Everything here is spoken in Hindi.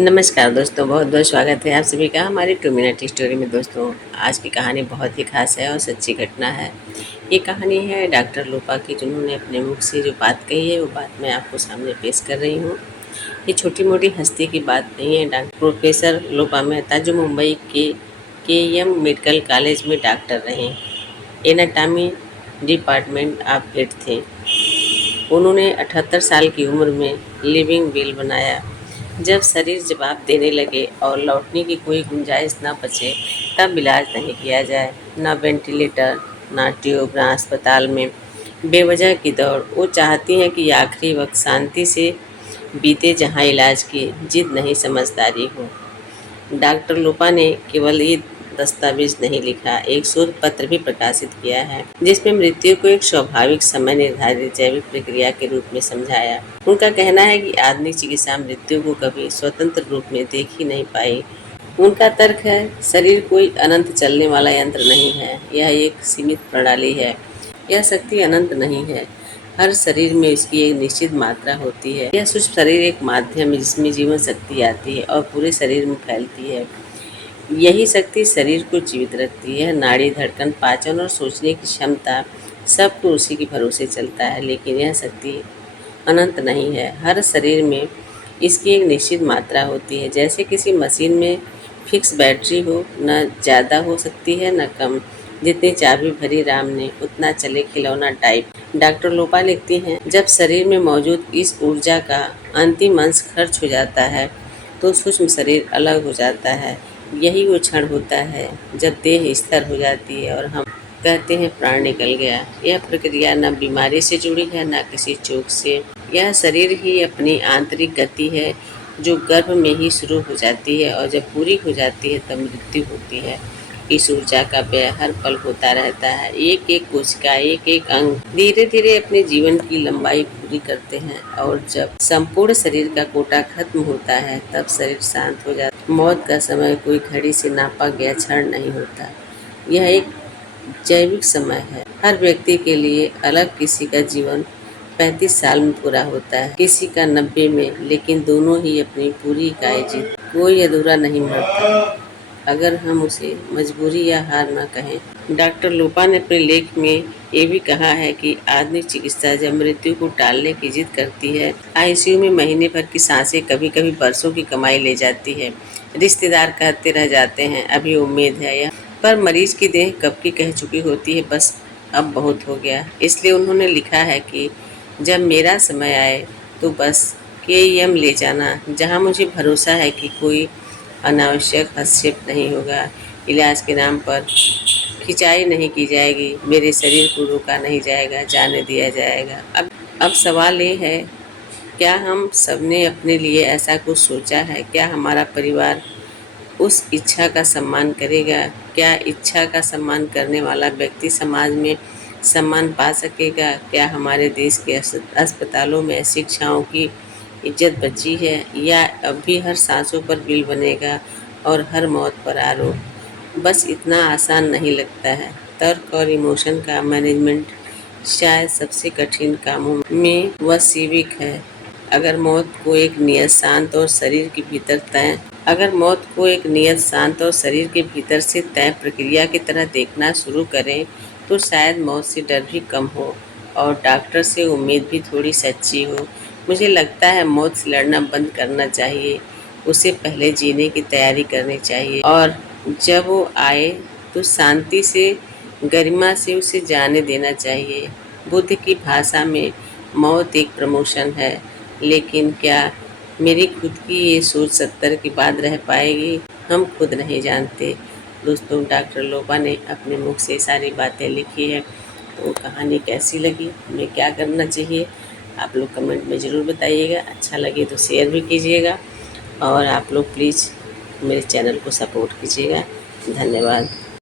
नमस्कार दोस्तों, बहुत बहुत स्वागत है आप सभी का हमारी 2 मिनट स्टोरी में। दोस्तों, आज की कहानी बहुत ही खास है और सच्ची घटना है। ये कहानी है डॉक्टर लोपा की, जिन्होंने अपने मुख से जो बात कही है वो बात मैं आपको सामने पेश कर रही हूँ। ये छोटी मोटी हस्ती की बात नहीं है। डॉक्टर प्रोफेसर लोपा मेहता, जो मुंबई के एम मेडिकल कॉलेज में डॉक्टर रहे, एनाटॉमी डिपार्टमेंट ऑफ हेड थे। उन्होंने 78 साल की उम्र में लिविंग विल बनाया। जब शरीर जवाब देने लगे और लौटने की कोई गुंजाइश न बचे, तब इलाज नहीं किया जाए। न वेंटिलेटर, न ट्यूब, न अस्पताल में बेवजह की दौड़। वो चाहती हैं कि आखिरी वक्त शांति से बीते, जहां इलाज की जिद नहीं समझदारी हो। डॉक्टर लोपा ने केवल ये दस्तावेज नहीं लिखा, एक शोध पत्र भी प्रकाशित किया है, जिसमें मृत्यु को एक स्वाभाविक समय निर्धारित जैविक प्रक्रिया के रूप में समझाया। उनका कहना है कि आधुनिक चिकित्सा मृत्यु को कभी स्वतंत्र रूप में देख ही नहीं पाई। उनका तर्क है, शरीर कोई अनंत चलने वाला यंत्र नहीं है, यह एक सीमित प्रणाली है। यह शक्ति अनंत नहीं है, हर शरीर में इसकी एक निश्चित मात्रा होती है। यह सूक्ष्म शरीर एक माध्यम है जिसमें जीवन शक्ति आती है और पूरे शरीर में फैलती है। यही शक्ति शरीर को जीवित रखती है। नाड़ी, धड़कन, पाचन और सोचने की क्षमता सब कुछ उसी के भरोसे चलता है, लेकिन यह शक्ति अनंत नहीं है। हर शरीर में इसकी एक निश्चित मात्रा होती है, जैसे किसी मशीन में फिक्स बैटरी हो, न ज़्यादा हो सकती है न कम। जितनी चाबी भरी राम ने, उतना चले खिलौना टाइप। डॉक्टर लोपा लिखती हैं, जब शरीर में मौजूद इस ऊर्जा का अंतिम अंश खर्च हो जाता है तो सूक्ष्म शरीर अलग हो जाता है। यही वो क्षण होता है जब देह स्थिर हो जाती है और हम कहते हैं प्राण निकल गया। यह प्रक्रिया न बीमारी से जुड़ी है, न किसी चूक से। यह शरीर ही अपनी आंतरिक गति है, जो गर्भ में ही शुरू हो जाती है और जब पूरी हो जाती है तब मृत्यु होती है। इस ऊर्जा का व्यय हर पल होता रहता है। एक एक कोशिका, एक एक अंग धीरे धीरे अपने जीवन की लंबाई पूरी करते हैं, और जब संपूर्ण शरीर का कोटा खत्म होता है तब शरीर शांत हो जाता है। मौत का समय कोई घड़ी से नापा गया क्षण नहीं होता, यह एक जैविक समय है। हर व्यक्ति के लिए अलग। किसी का जीवन 35 साल में पूरा होता है, किसी का 90 में, लेकिन दोनों ही अपनी पूरी इकाई जीते। कोई अधूरा नहीं मरता, अगर हम उसे मजबूरी या हार न कहें। डॉक्टर लोपा ने अपने लेख में ये भी कहा है कि आधुनिक चिकित्सा जब मृत्यु को टालने की जिद करती है, आईसीयू में महीने भर की सांसें कभी कभी बरसों की कमाई ले जाती है। रिश्तेदार कहते रह जाते हैं, अभी उम्मीद है, यह पर मरीज की देह कब की कह चुकी होती है, बस अब बहुत हो गया। इसलिए उन्होंने लिखा है कि जब मेरा समय आए तो बस केईएम ले जाना, जहां मुझे भरोसा है कि कोई अनावश्यक हस्तक्षेप नहीं होगा, इलाज के नाम पर खिंचाई नहीं की जाएगी, मेरे शरीर को रोका नहीं जाएगा, जाने दिया जाएगा। अब सवाल ये है, क्या हम सबने अपने लिए ऐसा कुछ सोचा है? क्या हमारा परिवार उस इच्छा का सम्मान करेगा? क्या इच्छा का सम्मान करने वाला व्यक्ति समाज में सम्मान पा सकेगा? क्या हमारे देश के अस्पतालों में शिक्षाओं की इज्जत बची है, या अब भी हर सांसों पर बिल बनेगा और हर मौत पर आरोप? बस इतना आसान नहीं लगता है। तर्क और इमोशन का मैनेजमेंट शायद सबसे कठिन कामों में वह सिविक है। अगर मौत को एक नियत शांत और शरीर के भीतर तय अगर मौत को एक नियत शांत और शरीर के भीतर से तय प्रक्रिया की तरह देखना शुरू करें, तो शायद मौत से डर भी कम हो और डॉक्टर से उम्मीद भी थोड़ी सच्ची हो। मुझे लगता है मौत से लड़ना बंद करना चाहिए, उसे पहले जीने की तैयारी करनी चाहिए, और जब वो आए तो शांति से, गरिमा से उसे जाने देना चाहिए। बुद्ध की भाषा में मौत एक प्रमोशन है, लेकिन क्या मेरी खुद की ये सोच 70 के बाद रह पाएगी? हम खुद नहीं जानते। दोस्तों, डॉक्टर लोपा ने अपने मुख से सारी बातें लिखी है, तो कहानी कैसी लगी, हमें क्या करना चाहिए, आप लोग कमेंट में ज़रूर बताइएगा। अच्छा लगे तो शेयर भी कीजिएगा, और आप लोग प्लीज़ मेरे चैनल को सपोर्ट कीजिएगा। धन्यवाद।